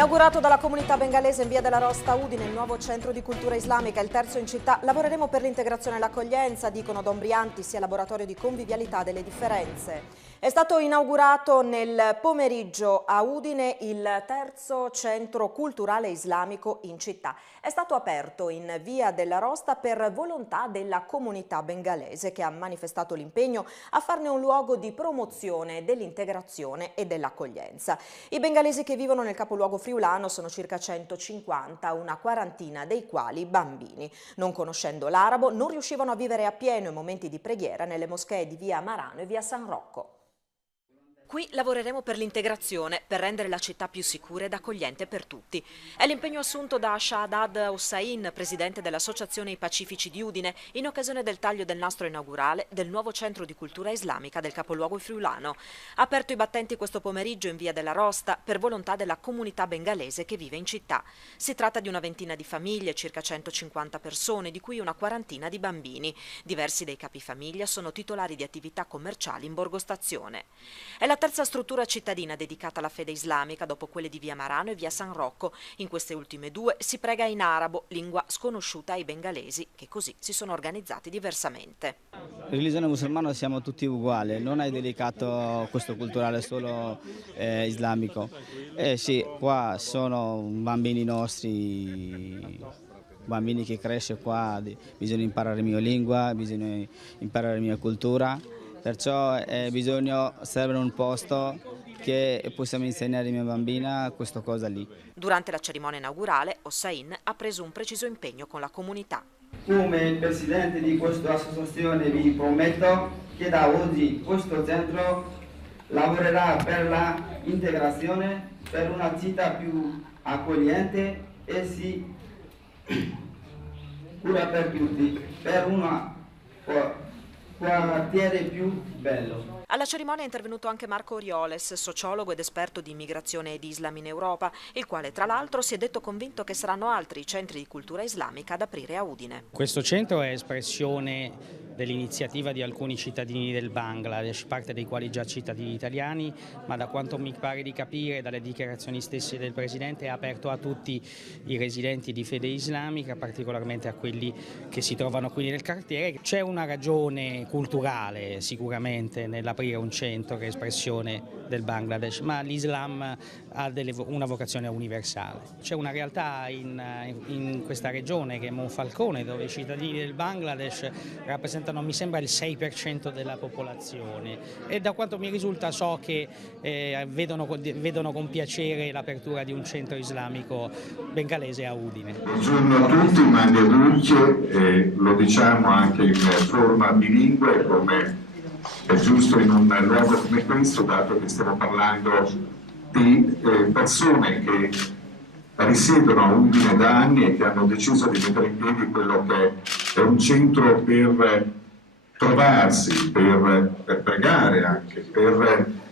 Inaugurato dalla comunità bengalese in via della Rosta Udine il nuovo centro di cultura islamica, il terzo in città, lavoreremo per l'integrazione e l'accoglienza, dicono Don Brianti, sia laboratorio di convivialità delle differenze. È stato inaugurato nel pomeriggio a Udine il terzo centro culturale islamico in città. È stato aperto in via della Rosta per volontà della comunità bengalese che ha manifestato l'impegno a farne un luogo di promozione dell'integrazione e dell'accoglienza. I bengalesi che vivono nel capoluogo friulano sono circa 150, una quarantina dei quali bambini. Non conoscendo l'arabo, non riuscivano a vivere appieno i momenti di preghiera nelle moschee di via Marano e via San Rocco. Qui lavoreremo per l'integrazione, per rendere la città più sicura ed accogliente per tutti. È l'impegno assunto da Shahadad Hossain, presidente dell'Associazione I Pacifici di Udine, in occasione del taglio del nastro inaugurale del nuovo centro di cultura islamica del capoluogo friulano. Ha aperto i battenti questo pomeriggio in via della Rosta per volontà della comunità bengalese che vive in città. Si tratta di una ventina di famiglie, circa 150 persone, di cui una quarantina di bambini. Diversi dei capifamiglia sono titolari di attività commerciali in borgostazione. È la terza struttura cittadina dedicata alla fede islamica dopo quelle di via Marano e via San Rocco. In queste ultime due si prega in arabo, lingua sconosciuta ai bengalesi, che così si sono organizzati diversamente. Religione musulmana siamo tutti uguali, non è dedicato questo culturale solo islamico. Sì, qua sono bambini nostri, bambini che crescono qua, bisogna imparare la mia lingua, bisogna imparare la mia cultura. Perciò serve un posto che possiamo insegnare alla mia bambina questa cosa lì. Durante la cerimonia inaugurale, Hossain ha preso un preciso impegno con la comunità. Come presidente di questa associazione vi prometto che da oggi questo centro lavorerà per l'integrazione, per una città più accogliente e si cura per tutti, per un quartiere più bello. Alla cerimonia è intervenuto anche Marco Orioles, sociologo ed esperto di immigrazione ed Islam in Europa, il quale tra l'altro si è detto convinto che saranno altri centri di cultura islamica ad aprire a Udine. Questo centro è espressione dell'iniziativa di alcuni cittadini del Bangladesh, parte dei quali già cittadini italiani, ma da quanto mi pare di capire dalle dichiarazioni stesse del Presidente è aperto a tutti i residenti di fede islamica, particolarmente a quelli che si trovano qui nel quartiere. C'è una ragione culturale sicuramente nell'aprire un centro che è espressione del Bangladesh, ma l'Islam ha una vocazione universale. C'è una realtà in questa regione che è Monfalcone, dove i cittadini del Bangladesh rappresentano mi sembra il 6% della popolazione e da quanto mi risulta so che vedono con piacere l'apertura di un centro islamico bengalese a Udine. Buongiorno a tutti, Mandia Dulce, lo diciamo anche in forma bilingue come è giusto in un luogo come questo, dato che stiamo parlando di persone che risiedono a Udine da anni e che hanno deciso di mettere in piedi quello che è un centro per trovarsi, per pregare anche,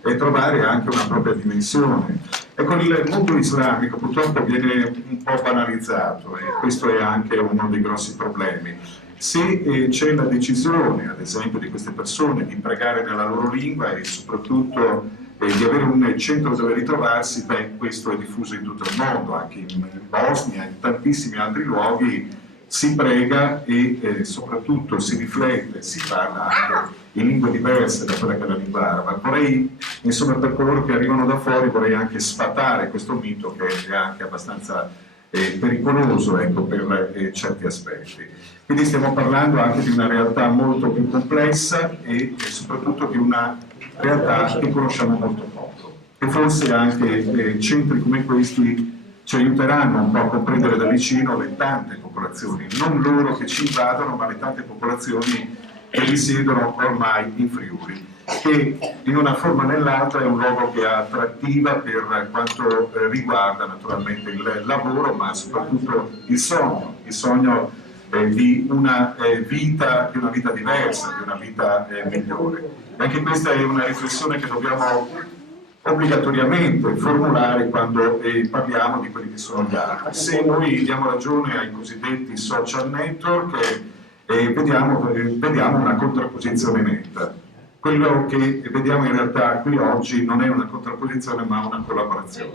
e trovare anche una propria dimensione. Ecco, il mondo islamico purtroppo viene un po' banalizzato e questo è anche uno dei grossi problemi. Se c'è la decisione, ad esempio, di queste persone di pregare nella loro lingua e soprattutto di avere un centro dove ritrovarsi, questo è diffuso in tutto il mondo, anche in Bosnia e in tantissimi altri luoghi si prega e soprattutto si riflette, si parla anche in lingue diverse da quella che è la lingua araba. Vorrei, insomma, per coloro che arrivano da fuori, vorrei anche sfatare questo mito che è anche abbastanza pericoloso, ecco, per certi aspetti. Quindi stiamo parlando anche di una realtà molto più complessa e soprattutto di una realtà che conosciamo molto poco. E forse anche centri come questi ci aiuteranno un po' a comprendere da vicino le tante popolazioni, non loro che ci invadono, ma le tante popolazioni che risiedono ormai in Friuli, che in una forma o nell'altra è un luogo che è attrattiva per quanto riguarda naturalmente il lavoro, ma soprattutto il sogno di una vita diversa, di una vita migliore. E anche questa è una riflessione che dobbiamo obbligatoriamente formulare quando parliamo di quelli che sono gli altri. Se noi diamo ragione ai cosiddetti social network, vediamo una contrapposizione netta. Quello che vediamo in realtà qui oggi non è una contrapposizione ma una collaborazione.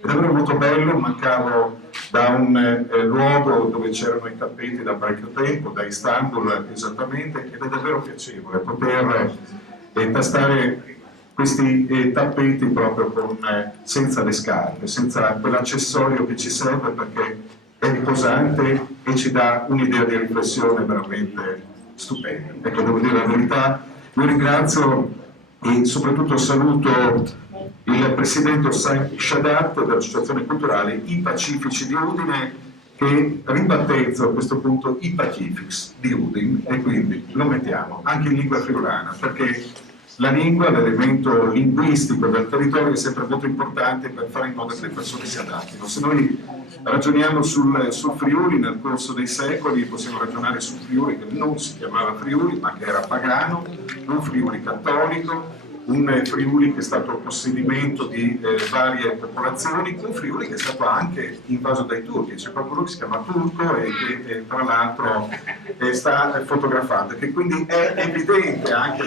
È davvero molto bello, mancavo da un luogo dove c'erano i tappeti da parecchio tempo, da Istanbul esattamente, ed è davvero piacevole poter tastare questi tappeti proprio senza le scarpe, senza quell'accessorio che ci serve perché è riposante e ci dà un'idea di riflessione veramente stupenda. Ecco, devo dire la verità, io ringrazio e soprattutto saluto il presidente Hossein Shadat dell'Associazione Culturale I Pacifici di Udine, che ribattezzo a questo punto I Pacifics di Udine, e quindi lo mettiamo anche in lingua friulana, perché la lingua, l'elemento linguistico del territorio è sempre molto importante per fare in modo che le persone si adattino. Se noi ragioniamo sul Friuli nel corso dei secoli, possiamo ragionare sul Friuli che non si chiamava Friuli ma che era pagano, un Friuli cattolico, un Friuli che è stato possedimento di varie popolazioni, un Friuli che è stato anche invaso dai turchi. C'è qualcuno che si chiama turco e che tra l'altro sta fotografando, che quindi è evidente anche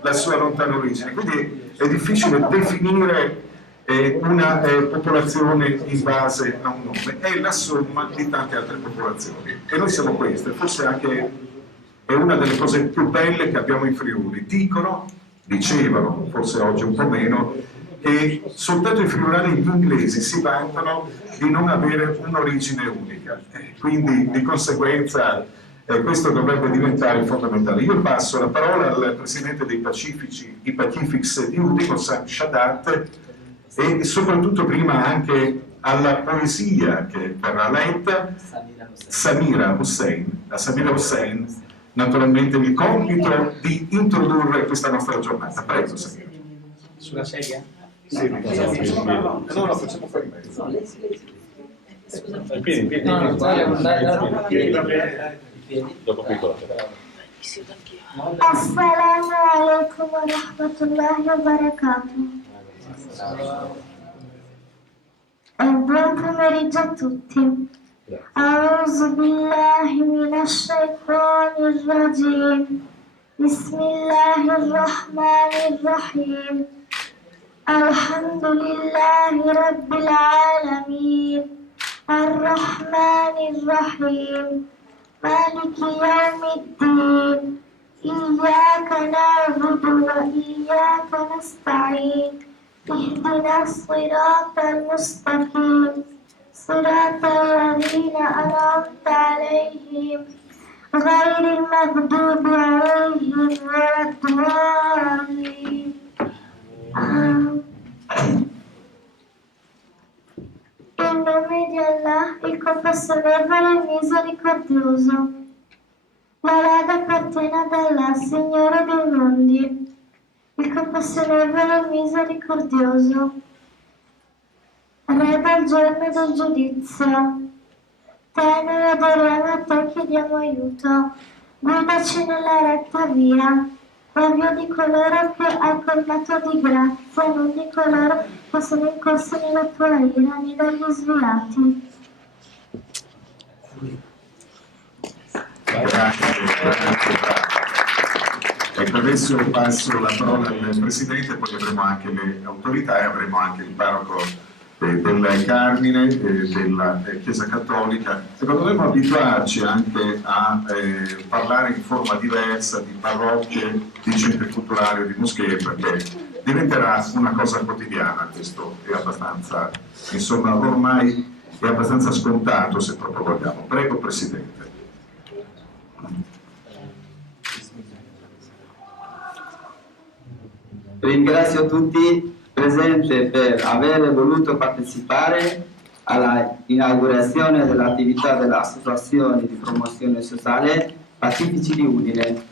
la sua lontana origine. Quindi è difficile definire una popolazione in base a un nome, è la somma di tante altre popolazioni. E noi siamo queste, forse anche è una delle cose più belle che abbiamo in Friuli. Dicevano, forse oggi un po' meno, che soltanto i friulani e gli inglesi si vantano di non avere un'origine unica, quindi di conseguenza questo dovrebbe diventare fondamentale. Io passo la parola al presidente dei I Pacifics di Udine, Hossein Shadat, e soprattutto prima anche alla poesia che verrà letta, Samira Hussein, naturalmente il compito di introdurre questa nostra giornata. Prego, Samira. Sulla sedia? Sì, no, facciamo fuori in mezzo. Dopo piccolo. Assalamu alaikum wa rahmatullahi wa barakatuh. Buon pomeriggio a tutti. A'udhu billahi minash shaitanir rajim. Bismillahir rahmanir rahim. Alhamdulillahi rabbil alamin. Ar-rahmanir rahim. مالك يوم الدين إياك نعبد وإياك نستعين اهدنا الصراط المستقيم صراط الذين أنعمت عليهم غير المغضوب عليهم ولا الضالين. In nome di Allah, il compassionevole e misericordioso. La lode appartiene ad Allah, Signore dei mondi, il compassionevole e misericordioso. Re del giorno del giudizio. Te noi adoriamo, a te chiediamo aiuto. Guidaci nella retta via. La via di coloro che hai colmato di grazia, non di coloro che sono incorsi nella tua ira, né dagli sviati. Grazie. Ecco, adesso passo la parola al Presidente, poi avremo anche le autorità e avremo anche il parroco del Carmine, della Chiesa Cattolica, però dovremmo abituarci anche a parlare in forma diversa di parrocchie, di centri culturali o di moschee, perché diventerà una cosa quotidiana. Questo è abbastanza, insomma, ormai è abbastanza scontato, se proprio vogliamo. Prego, Presidente. Ringrazio tutti presenti per aver voluto partecipare alla inaugurazione dell'attività dell'Associazione di Promozione Sociale Pacifici di Udine.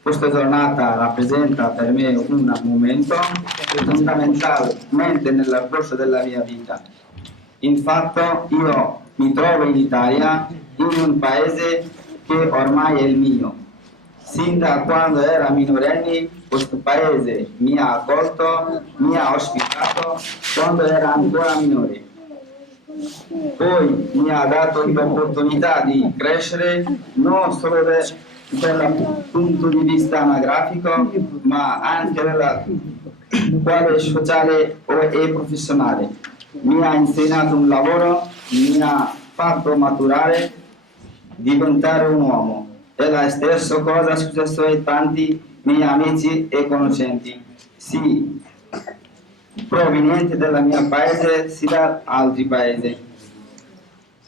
Questa giornata rappresenta per me un momento fondamentalmente nel corso della mia vita. Infatti io mi trovo in Italia, in un paese che ormai è il mio. Sin da quando era minorenne questo paese mi ha accolto, mi ha ospitato quando era ancora minore. Poi mi ha dato l'opportunità di crescere non solo dal punto di vista anagrafico, ma anche dal quale sociale e professionale. mi ha insegnato un lavoro, mi ha fatto maturare, diventare un uomo. E la stessa cosa è successo a tanti miei amici e conoscenti, sì, provenienti dal mio paese, sia da altri paesi.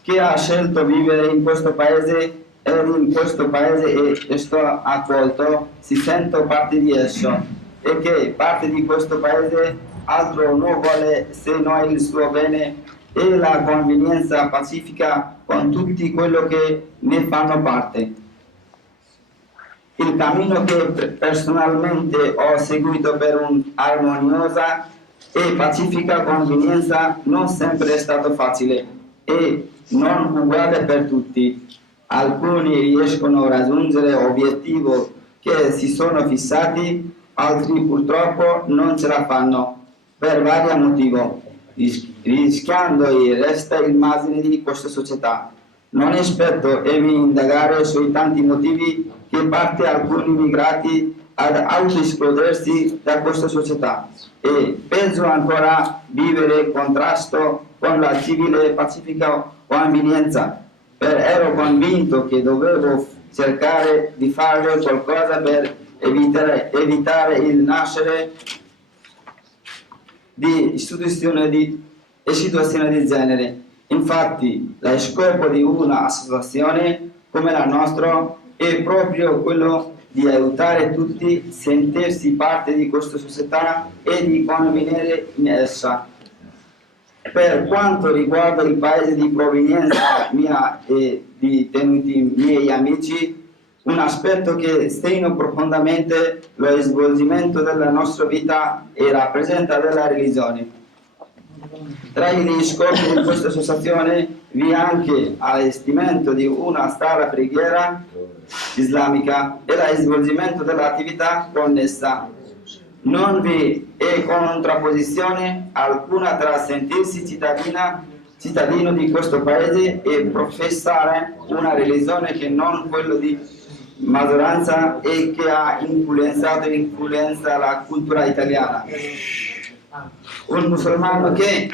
Chi ha scelto vivere in questo paese ed in questo paese e sto accolto, si sento parte di esso, e che parte di questo paese altro non vuole se non il suo bene e la convenienza pacifica con tutti quello che ne fanno parte. Il cammino che personalmente ho seguito per un'armoniosa e pacifica convenienza non sempre è stato facile e non uguale per tutti. Alcuni riescono a raggiungere obiettivi che si sono fissati, altri purtroppo non ce la fanno per vari motivi, rischiando di restare immagine di questa società. Non aspetto e mi indagare sui tanti motivi che parte alcuni immigrati ad autoescludersi da questa società e peggio ancora vivere in contrasto con la civile e pacifica convenienza. Ero convinto che dovevo cercare di fare qualcosa per evitare il nascere di situazioni di genere. Infatti, lo scopo di un'associazione come la nostra è proprio quello di aiutare tutti a sentirsi parte di questa società e di convenire in essa. Per quanto riguarda il paese di provenienza mia e di tenuti miei amici, un aspetto che stimo profondamente lo svolgimento della nostra vita e rappresenta della religione. Tra gli scopi di questa associazione vi è anche l'allestimento di una sala preghiera islamica e lo svolgimento dell'attività connessa. Non vi è contrapposizione alcuna tra sentirsi cittadino di questo paese e professare una religione che non quella di maggioranza e che ha influenza la cultura italiana. Un musulmano che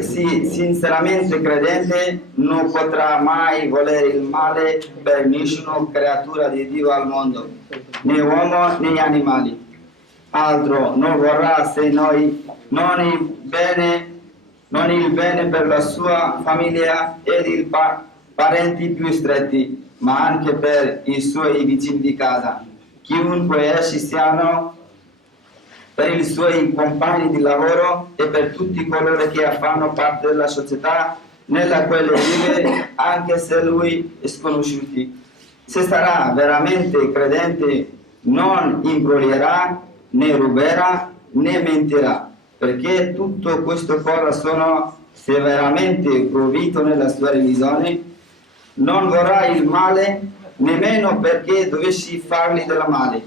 sinceramente credente non potrà mai volere il male per nessuna creatura di Dio al mondo, né uomo né animali. Altro non vorrà se non il bene per la sua famiglia ed i parenti più stretti, ma anche per i suoi vicini di casa, chiunque essi siano, per i suoi compagni di lavoro e per tutti coloro che fanno parte della società nella quale vive, anche se lui è sconosciuto. Se sarà veramente credente non imbroglierà, né ruberà, né mentirà, perché tutto questo cosa sono severamente proibito nella sua religione. Non vorrà il male, nemmeno perché dovessi fargli del male,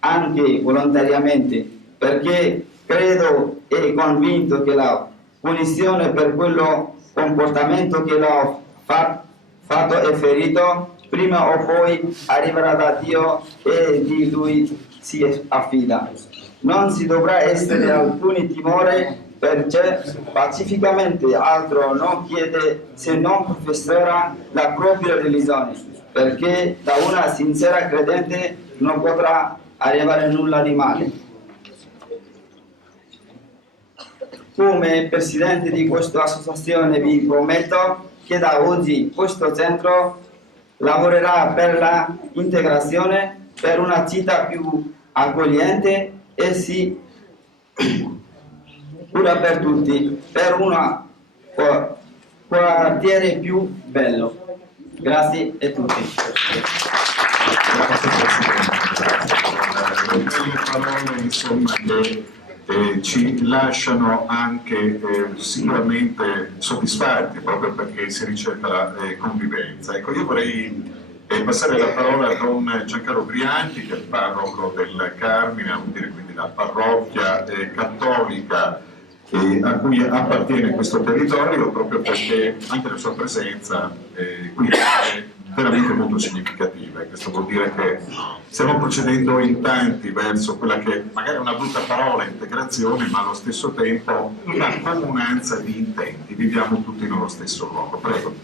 anche volontariamente, perché credo e convinto che la punizione per quello comportamento che l'ho fatto e ferito, prima o poi arriverà da Dio e di Lui si affida. Non si dovrà essere alcun timore, perché pacificamente altro non chiede se non professerà la propria religione, perché da una sincera credente non potrà arrivare nulla di male. Come presidente di questa associazione vi prometto che da oggi questo centro lavorerà per la integrazione, per una città più accogliente e si cura per tutti, per un quartiere più bello. Grazie a tutti. Belle parole, insomma, che ci lasciano anche sicuramente soddisfatti, proprio perché si ricerca la convivenza. Ecco, io vorrei passare la parola a Don Giancarlo Brianti, che è il parroco del Carmine, vuol dire quindi la parrocchia cattolica a cui appartiene questo territorio, proprio perché anche la sua presenza qui veramente molto significative. Questo vuol dire che stiamo procedendo in tanti verso quella che magari è una brutta parola, integrazione, ma allo stesso tempo una comunanza di intenti, viviamo tutti nello stesso luogo. Prego.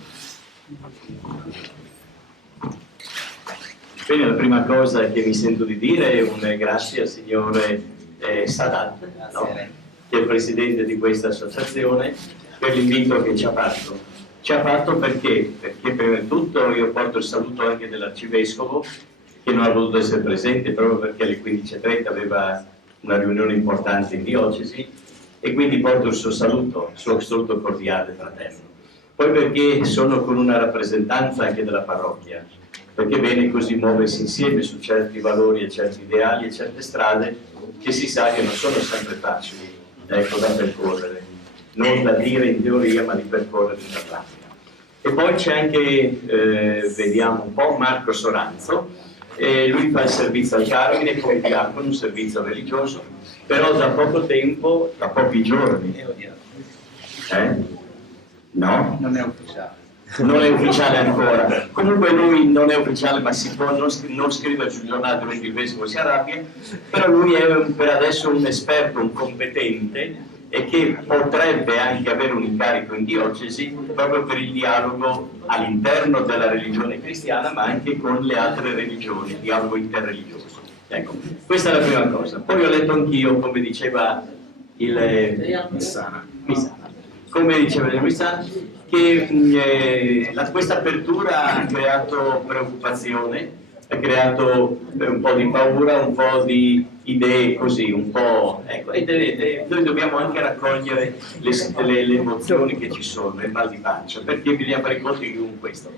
Bene, la prima cosa che mi sento di dire è un grazie al signore Sadat, no? Che è il presidente di questa associazione, per l'invito che ci ha fatto. Ci ha fatto perché? Perché prima di tutto io porto il saluto anche dell'arcivescovo, che non ha voluto essere presente proprio perché alle 15:30 aveva una riunione importante in diocesi, e quindi porto il suo saluto cordiale, fraterno. Poi perché sono con una rappresentanza anche della parrocchia, perché è bene così muoversi insieme su certi valori e certi ideali e certe strade che si sa che non sono sempre facili, ecco, da percorrere, non da dire in teoria ma di percorrere nella pratica. E poi c'è anche, vediamo un po', Marco Soranzo, lui fa il servizio al Carmine come diacono, un servizio religioso, però da poco tempo, da pochi giorni, no? Non è ufficiale. Non è ufficiale ancora. Comunque lui non è ufficiale, ma si può non scrivere sul giornale dove il vescovo si arrabbia, però lui è per adesso un esperto, un competente, e che potrebbe anche avere un incarico in diocesi proprio per il dialogo all'interno della religione cristiana, ma anche con le altre religioni, il dialogo interreligioso. Ecco, questa è la prima cosa. Poi ho letto anch'io, come diceva il Missana, come diceva il Missana, che questa apertura ha creato preoccupazione, ha creato un po' di paura, un po' di idee così, un po'... Ecco, e noi dobbiamo anche raccogliere le emozioni che ci sono, il mal di pancia, perché bisogna fare i conti con questo.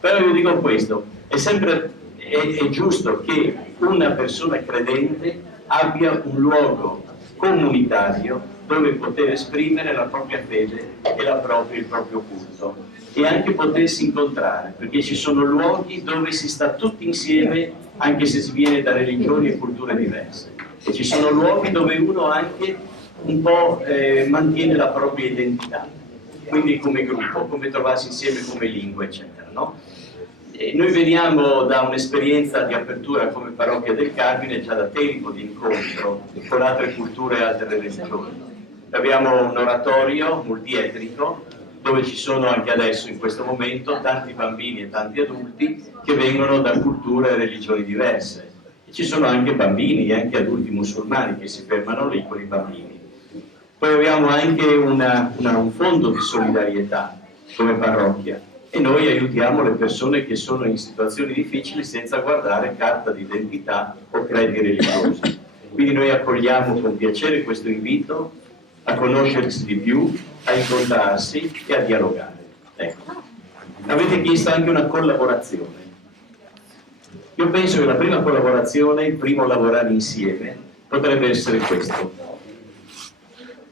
Però io dico questo, è giusto che una persona credente abbia un luogo comunitario dove poter esprimere la propria fede e il proprio culto, e anche potersi incontrare, perché ci sono luoghi dove si sta tutti insieme anche se si viene da religioni e culture diverse, e ci sono luoghi dove uno anche un po' mantiene la propria identità, quindi come gruppo, come trovarsi insieme come lingua, eccetera, no? E noi veniamo da un'esperienza di apertura come parrocchia del Carmine già da tempo di incontro con altre culture e altre religioni. Abbiamo un oratorio multietnico dove ci sono anche adesso, in questo momento, tanti bambini e tanti adulti che vengono da culture e religioni diverse. E ci sono anche bambini e anche adulti musulmani che si fermano lì con i bambini. Poi abbiamo anche un fondo di solidarietà come parrocchia, e noi aiutiamo le persone che sono in situazioni difficili senza guardare carta d'identità o credi religiosi. Quindi noi accogliamo con piacere questo invito a conoscersi di più, a incontrarsi e a dialogare. Ecco. Avete chiesto anche una collaborazione. Io penso che la prima collaborazione, il primo lavorare insieme, potrebbe essere questo.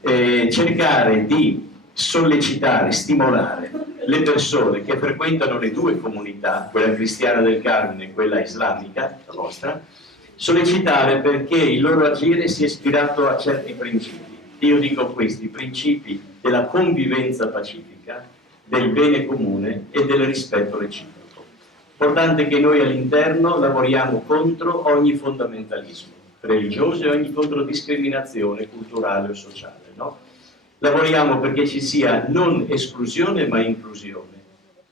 Cercare di sollecitare, stimolare le persone che frequentano le due comunità, quella cristiana del Carmine e quella islamica, la vostra, sollecitare perché il loro agire sia ispirato a certi principi. Io dico questi principi della convivenza pacifica, del bene comune e del rispetto reciproco. Importante che noi all'interno lavoriamo contro ogni fondamentalismo religioso e ogni controdiscriminazione culturale o sociale, no? Lavoriamo perché ci sia non esclusione ma inclusione,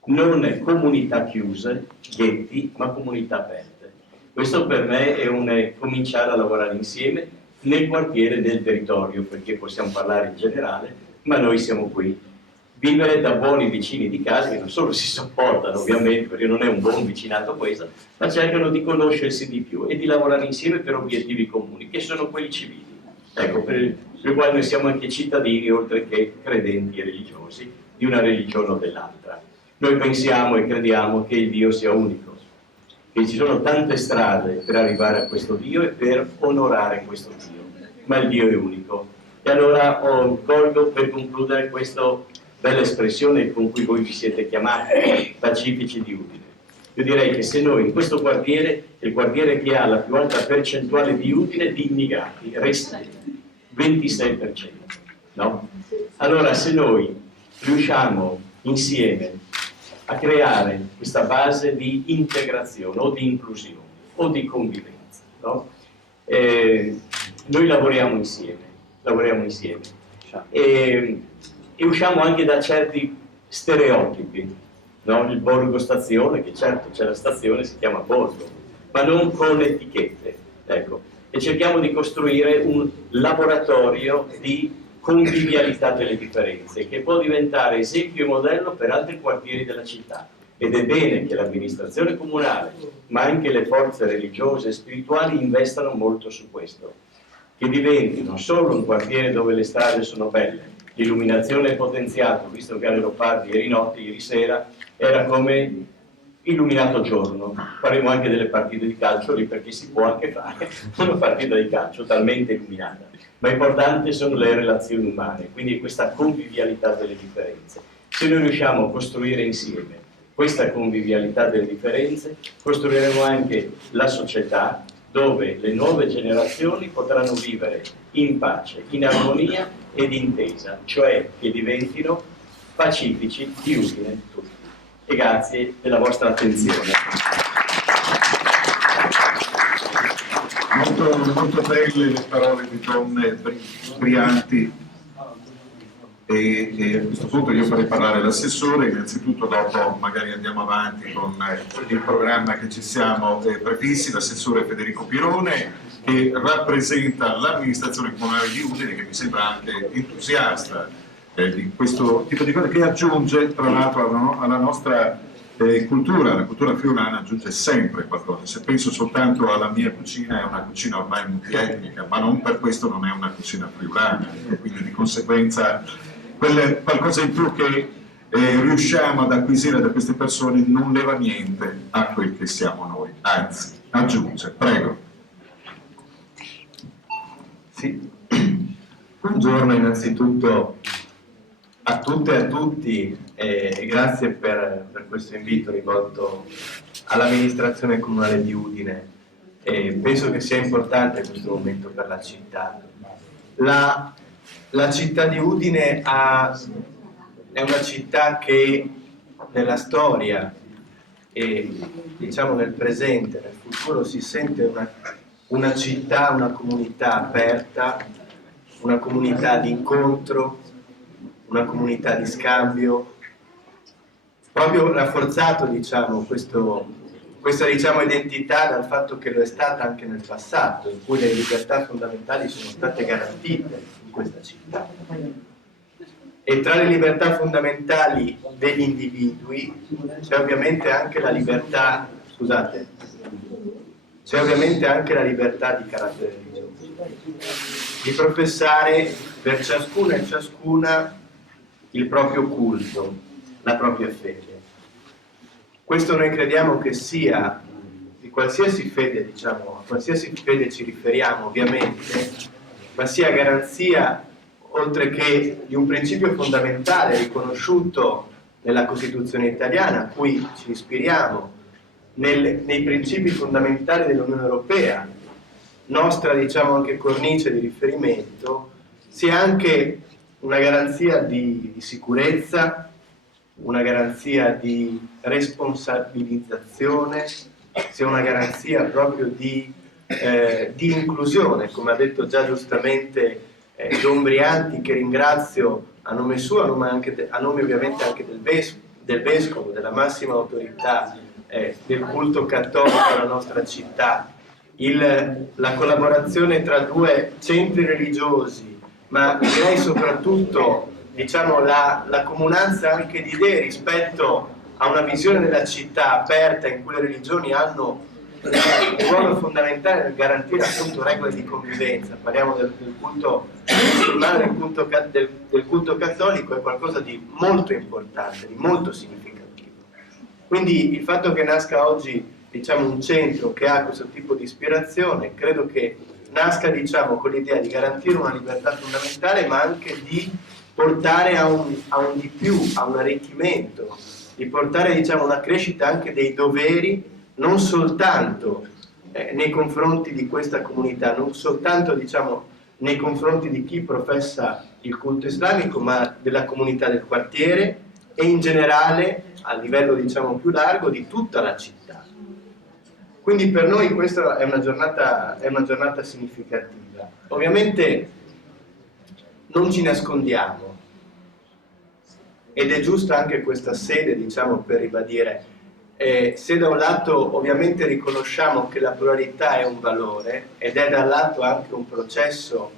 non comunità chiuse, ghetti, ma comunità aperte. Questo per me è cominciare a lavorare insieme nel quartiere, nel territorio, perché possiamo parlare in generale, ma noi siamo qui. Vivere da buoni vicini di casa che non solo si sopportano ovviamente, perché non è un buon vicinato questo, ma cercano di conoscersi di più e di lavorare insieme per obiettivi comuni, che sono quelli civili. Ecco, per i quali noi siamo anche cittadini, oltre che credenti e religiosi, di una religione o dell'altra. Noi pensiamo e crediamo che il Dio sia unico, che ci sono tante strade per arrivare a questo Dio e per onorare questo Dio, ma il Dio è unico. E allora colgo per concludere questa bella espressione con cui voi vi siete chiamati, pacifici di Udine. Io direi che se noi in questo quartiere, il quartiere che ha la più alta percentuale di Udine di immigrati, resta 26%, no? Allora se noi riusciamo insieme a creare questa base di integrazione o di inclusione o di convivenza, no? Noi lavoriamo insieme e usciamo anche da certi stereotipi, no? Il borgo stazione, che certo c'è la stazione, si chiama borgo, ma non con etichette, ecco, e cerchiamo di costruire un laboratorio di convivialità delle differenze che può diventare esempio e modello per altri quartieri della città, ed è bene che l'amministrazione comunale ma anche le forze religiose e spirituali investano molto su questo, che diventi non solo un quartiere dove le strade sono belle, l'illuminazione è potenziata, visto che alle Leopardi ieri notte, ieri sera era come illuminato giorno. Faremo anche delle partite di calcio lì, perché si può anche fare una partita di calcio talmente illuminata, ma importanti sono le relazioni umane, quindi questa convivialità delle differenze. Se noi riusciamo a costruire insieme questa convivialità delle differenze, costruiremo anche la società dove le nuove generazioni potranno vivere in pace, in armonia ed intesa, cioè che diventino pacifici, di utile tutti. E grazie della vostra attenzione. Molto belle le parole di Don Brianti, e a questo punto io farei parlare l'assessore. Innanzitutto, dopo magari andiamo avanti con il programma che ci siamo prefissi. L'assessore Federico Pirone, che rappresenta l'amministrazione comunale di Udine, che mi sembra anche entusiasta di questo tipo di cose, che aggiunge tra l'altro alla nostra cultura. La cultura friulana aggiunge sempre qualcosa. Se penso soltanto alla mia cucina, è una cucina ormai multietnica, ma non per questo non è una cucina friulana, quindi di conseguenza qualcosa in più che riusciamo ad acquisire da queste persone non leva niente a quel che siamo noi, anzi aggiunge. Prego. Sì. Buongiorno innanzitutto a tutte e a tutti, e grazie per questo invito rivolto all'amministrazione comunale di Udine. Penso che sia importante questo momento per la città. La città di Udine è una città che nella storia e diciamo nel presente, nel futuro, si sente una città, una comunità aperta, una comunità di incontro, una comunità di scambio, proprio rafforzato questa identità dal fatto che lo è stata anche nel passato, in cui le libertà fondamentali sono state garantite in questa città. E tra le libertà fondamentali degli individui c'è ovviamente anche la libertà, c'è ovviamente anche la libertà di carattere religioso, di professare per ciascuno e ciascuna il proprio culto, la propria fede. Questo noi crediamo che sia di qualsiasi fede, a qualsiasi fede ci riferiamo ovviamente, ma sia garanzia, oltre che di un principio fondamentale riconosciuto nella Costituzione italiana, a cui ci ispiriamo, nei principi fondamentali dell'Unione Europea, nostra anche cornice di riferimento, sia anche una garanzia di sicurezza, una garanzia di responsabilizzazione, sia una garanzia proprio di inclusione, come ha detto già giustamente Don Brianti, che ringrazio a nome suo, a nome ovviamente anche del Vescovo, della massima autorità del culto cattolico della nostra città, la collaborazione tra due centri religiosi, ma direi soprattutto la comunanza anche di idee rispetto a una visione della città aperta, in cui le religioni hanno un ruolo fondamentale nel garantire appunto regole di convivenza. Parliamo del culto musulmano, del culto cattolico, è qualcosa di molto importante, di molto significativo. Quindi il fatto che nasca oggi un centro che ha questo tipo di ispirazione, credo che nasca con l'idea di garantire una libertà fondamentale, ma anche di portare a un di più, a un arricchimento, di portare una crescita anche dei doveri, non soltanto nei confronti di questa comunità, non soltanto nei confronti di chi professa il culto islamico, ma della comunità del quartiere e in generale a livello diciamo più largo di tutta la città. Quindi per noi questa è una giornata significativa. Ovviamente non ci nascondiamo, ed è giusta anche questa sede diciamo per ribadire, se da un lato ovviamente riconosciamo che la pluralità è un valore ed è dall'altro anche un processo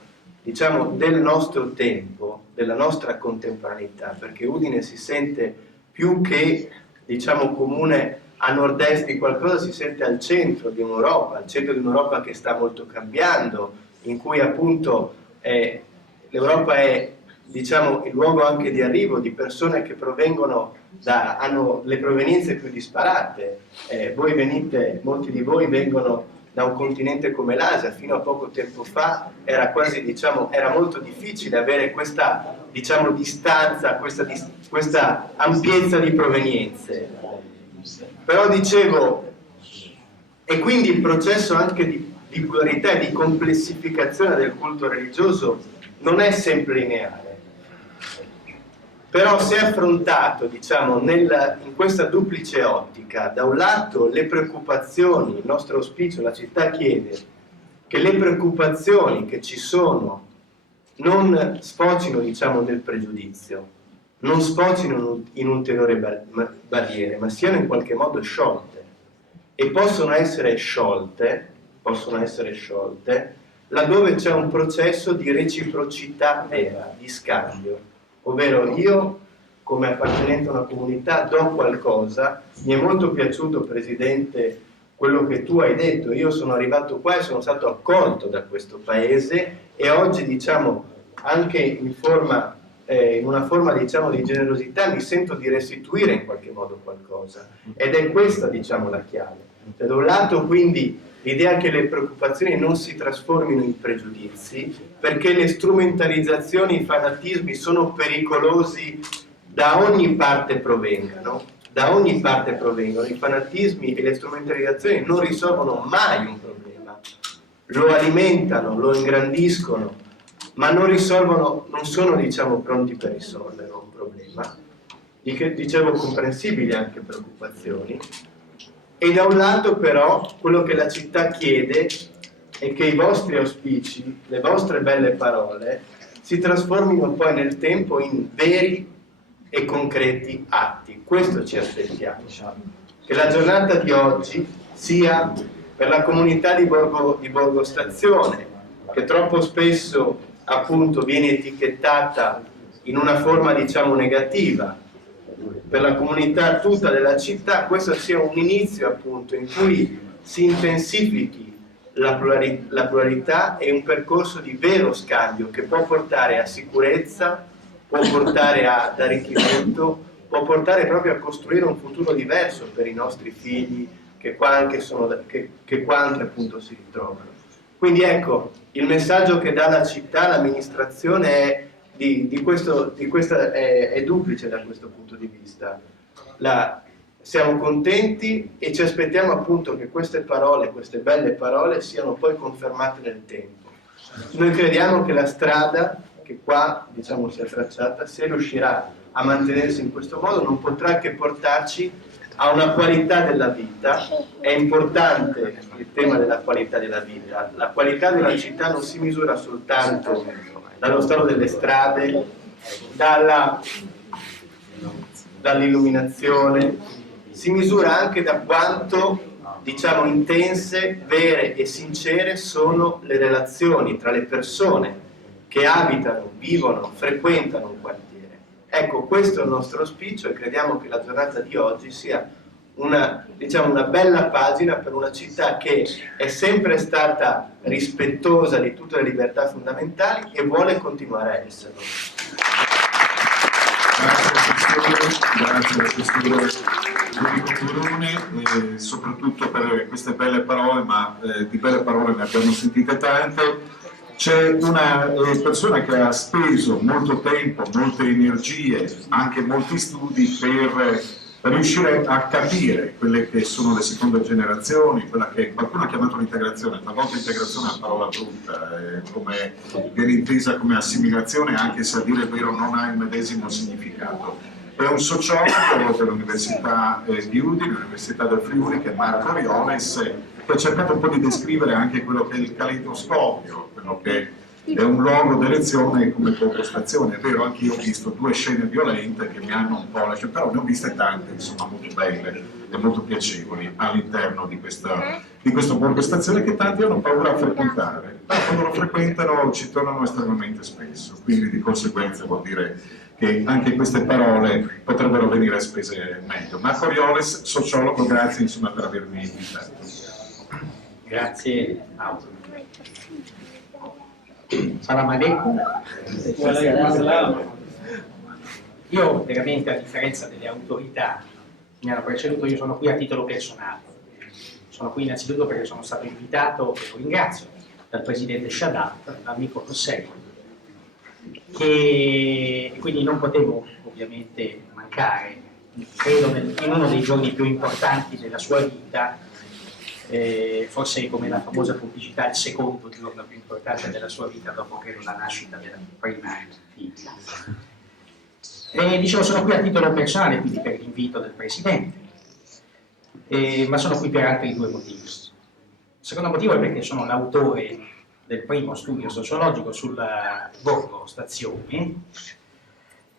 diciamo del nostro tempo, della nostra contemporaneità, perché Udine si sente più che diciamo comune a nord-est di qualcosa, si sente al centro di un'Europa, al centro di un'Europa che sta molto cambiando, in cui appunto l'Europa è diciamo il luogo anche di arrivo di persone che hanno le provenienze più disparate. Molti di voi vengono da un continente come l'Asia. Fino a poco tempo fa era molto difficile avere questa diciamo distanza, questa ampiezza di provenienze. Però dicevo, e quindi il processo anche di pluralità e di complessificazione del culto religioso non è sempre lineare. Però se affrontato diciamo, in questa duplice ottica, da un lato le preoccupazioni, il nostro auspicio, la città chiede che le preoccupazioni che ci sono non sfocino diciamo, nel pregiudizio, non sfocino in ulteriori barriere, ma siano in qualche modo sciolte, e possono essere sciolte laddove c'è un processo di reciprocità vera, di scambio. Ovvero io, come appartenente a una comunità, do qualcosa. Mi è molto piaciuto, Presidente, quello che tu hai detto. Io sono arrivato qua e sono stato accolto da questo paese, e oggi, diciamo, anche in una forma diciamo, di generosità, mi sento di restituire in qualche modo qualcosa. Ed è questa, diciamo, la chiave. Da un lato, quindi, l'idea che le preoccupazioni non si trasformino in pregiudizi, perché le strumentalizzazioni, i fanatismi sono pericolosi da ogni parte provengano. I fanatismi e le strumentalizzazioni non risolvono mai un problema, lo alimentano, lo ingrandiscono, ma non sono diciamo pronti per risolvere un problema. Dicevo, comprensibili anche preoccupazioni. E da un lato però quello che la città chiede è che i vostri auspici, le vostre belle parole si trasformino poi nel tempo in veri e concreti atti. Questo ci aspettiamo, che la giornata di oggi sia per la comunità di Borgo Stazione, che troppo spesso appunto viene etichettata in una forma diciamo negativa, per la comunità tutta della città, questo sia un inizio appunto in cui si intensifichi la pluralità e un percorso di vero scambio che può portare a sicurezza, può portare ad arricchimento, può portare proprio a costruire un futuro diverso per i nostri figli che qua anche appunto si ritrovano. Quindi ecco, il messaggio che dà la città, l'amministrazione è è duplice da questo punto di vista. Siamo contenti e ci aspettiamo appunto che queste parole, queste belle parole, siano poi confermate nel tempo. Noi crediamo che la strada che qua diciamo si è tracciata, se riuscirà a mantenersi in questo modo, non potrà che portarci a una qualità della vita. È importante il tema della qualità della vita. La qualità della città non si misura soltanto dallo stato delle strade, dall'illuminazione, si misura anche da quanto, diciamo, intense, vere e sincere sono le relazioni tra le persone che abitano, vivono, frequentano un quartiere. Ecco, questo è il nostro auspicio e crediamo che la giornata di oggi sia una bella pagina per una città che è sempre stata rispettosa di tutte le libertà fondamentali e vuole continuare a esserlo. Grazie Questore Curone, soprattutto per queste belle parole, ma di belle parole ne abbiamo sentite tante. C'è una persona che ha speso molto tempo, molte energie, anche molti studi per riuscire a capire quelle che sono le seconde generazioni, quella che qualcuno ha chiamato l'integrazione. Talvolta integrazione è una parola brutta, come viene intesa come assimilazione, anche se a dire il vero non ha il medesimo significato. è un sociologo dell'Università di Udine, l'Università del Friuli, che è Marco Orioles, che ha cercato un po' di descrivere anche quello che è il caleidoscopio, quello che è un luogo d'elezione come postazione. È vero, anche io ho visto 2 scene violente che mi hanno un po' lasciato, però ne ho viste tante, insomma, molto belle e molto piacevoli all'interno di questa postazione che tanti hanno paura a frequentare. Ma quando lo frequentano ci tornano estremamente spesso, quindi di conseguenza vuol dire che anche queste parole potrebbero venire spese meglio. Marco Orioles, sociologo, grazie insomma per avermi invitato. Grazie Paolo. Salam alaikum. Io veramente, a differenza delle autorità mi hanno preceduto, io sono qui a titolo personale. Sono qui innanzitutto perché sono stato invitato, e lo ringrazio, dal presidente Shadat, l'amico Hossein, che quindi non potevo ovviamente mancare, credo in uno dei giorni più importanti della sua vita, forse come la famosa pubblicità il secondo giorno più importante della sua vita dopo che la nascita della prima figlia. E dicevo, sono qui a titolo personale, quindi per l'invito del presidente, ma sono qui per altri 2 motivi. Il secondo motivo è perché sono l'autore del primo studio sociologico sulla Borgo Stazione,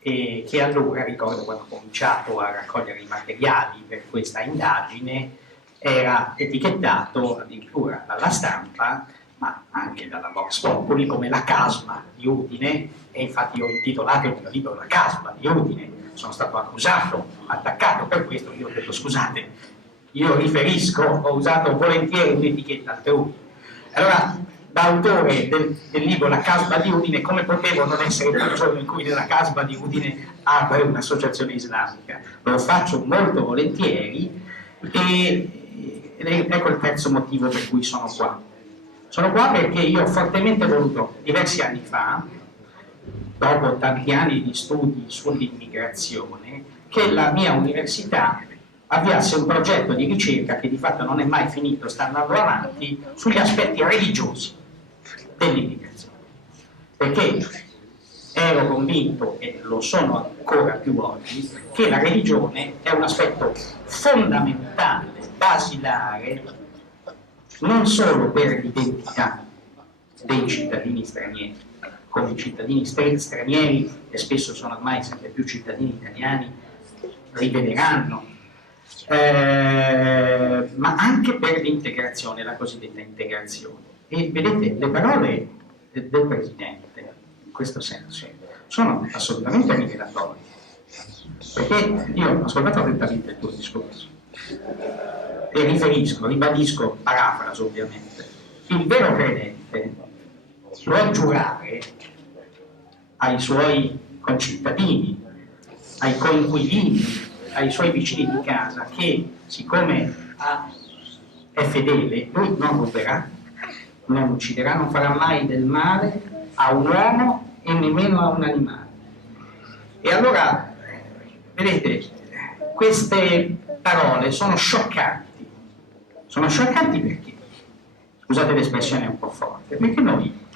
e che allora, ricordo quando ho cominciato a raccogliere i materiali per questa indagine, era etichettato addirittura dalla stampa, ma anche dalla Vox Populi, come la casma di Udine, e infatti ho intitolato il mio libro La casma di Udine. Sono stato accusato, attaccato per questo. Io ho detto: scusate, io riferisco, ho usato volentieri un'etichetta altrui. Allora, da autore del libro La casma di Udine, come potevo non essere il giorno in cui nella casma di Udine apre un'associazione islamica? Lo faccio molto volentieri, e ecco il terzo motivo per cui sono qua. Sono qua perché io ho fortemente voluto, diversi anni fa, dopo tanti anni di studi sull'immigrazione, che la mia università avviasse un progetto di ricerca che di fatto non è mai finito, sta andando avanti, sugli aspetti religiosi dell'immigrazione. Perché ero convinto, e lo sono ancora più oggi, che la religione è un aspetto fondamentale, basilare, non solo per l'identità dei cittadini stranieri, come i cittadini stranieri, e spesso sono ormai sempre più cittadini italiani, riveleranno, ma anche per l'integrazione, la cosiddetta integrazione. E vedete, le parole del Presidente, in questo senso, sono assolutamente rivelatorie, perché io ho ascoltato attentamente il tuo discorso e ribadisco, parafraso ovviamente, il vero credente può giurare ai suoi concittadini, ai coinquilini, ai suoi vicini di casa che, siccome è fedele, lui non ruberà, non ucciderà, non farà mai del male a un uomo e nemmeno a un animale. E allora, vedete, queste parole sono scioccanti. Sono scioccanti perché, scusate l'espressione è un po' forte, perché noi,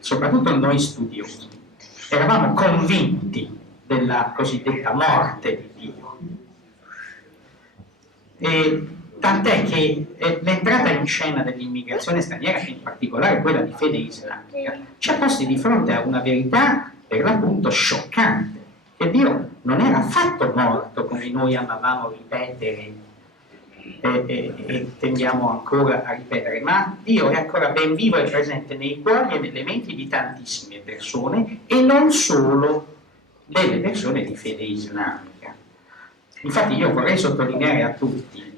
soprattutto noi studiosi, eravamo convinti della cosiddetta morte di Dio. E tant'è che l'entrata in scena dell'immigrazione straniera, in particolare quella di fede islamica, ci ha posti di fronte a una verità per l'appunto scioccante, che Dio non era affatto morto come noi amavamo ripetere e tendiamo ancora a ripetere, ma Dio è ancora ben vivo e presente nei cuori e nelle menti di tantissime persone, e non solo delle persone di fede islamica. Infatti io vorrei sottolineare a tutti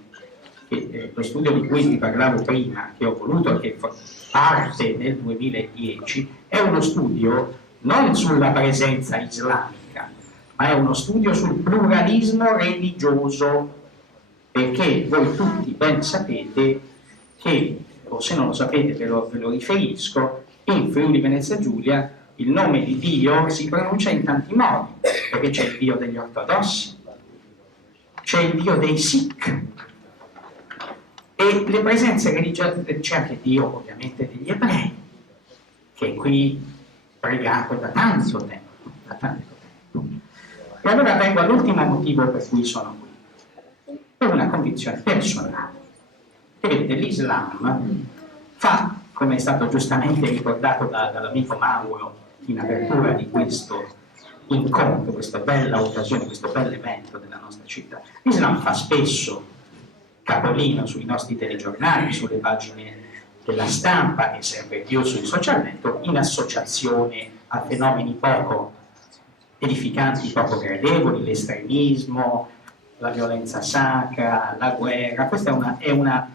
che lo studio di cui vi parlavo prima, che ho voluto e che parte nel 2010, è uno studio non sulla presenza islamica, ma è uno studio sul pluralismo religioso, perché voi tutti ben sapete che, o se non lo sapete ve lo riferisco, in Friuli Venezia Giulia il nome di Dio si pronuncia in tanti modi, perché c'è il Dio degli ortodossi, c'è il Dio dei Sikh, e le presenze religiose, c'è anche Dio ovviamente degli ebrei, che è qui pregato da tanto tempo. E allora vengo all'ultimo motivo per cui sono qui, per una convinzione personale. E vedete, l'Islam fa, come è stato giustamente ricordato dall'amico Mauro in apertura di questo incontro, questa bella occasione, questo bel evento della nostra città, l'Islam fa spesso capolino sui nostri telegiornali, sulle pagine della stampa e sempre più sui social network, in associazione a fenomeni poco edificanti, poco gradevoli, l'estremismo, la violenza sacra, la guerra. Questa è una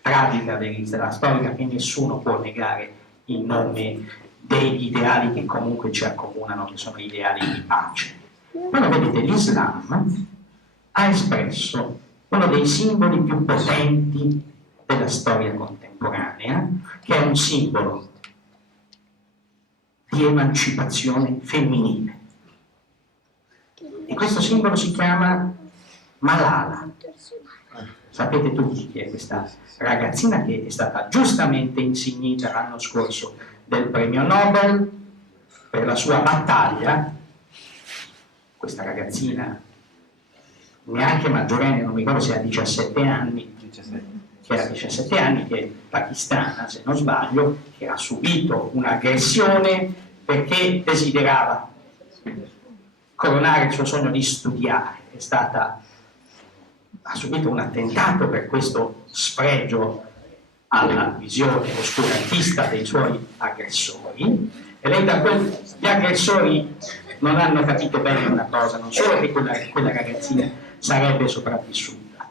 pratica della storia che nessuno può negare in nome degli ideali che comunque ci accomunano, che sono ideali di pace. Però vedete, l'Islam ha espresso uno dei simboli più potenti della storia contemporanea, che è un simbolo di emancipazione femminile. E questo simbolo si chiama Malala. Sapete tutti chi è questa ragazzina che è stata giustamente insignita l'anno scorso del premio Nobel per la sua battaglia. Questa ragazzina neanche maggiorenne, non mi ricordo se ha 17 anni, che era 17 anni, che è pakistana se non sbaglio, che ha subito un'aggressione perché desiderava coronare il suo sogno di studiare. Ha subito un attentato per questo sfregio alla visione oscurantista dei suoi aggressori, e lei gli aggressori non hanno capito bene una cosa, non solo che quella ragazzina sarebbe sopravvissuta,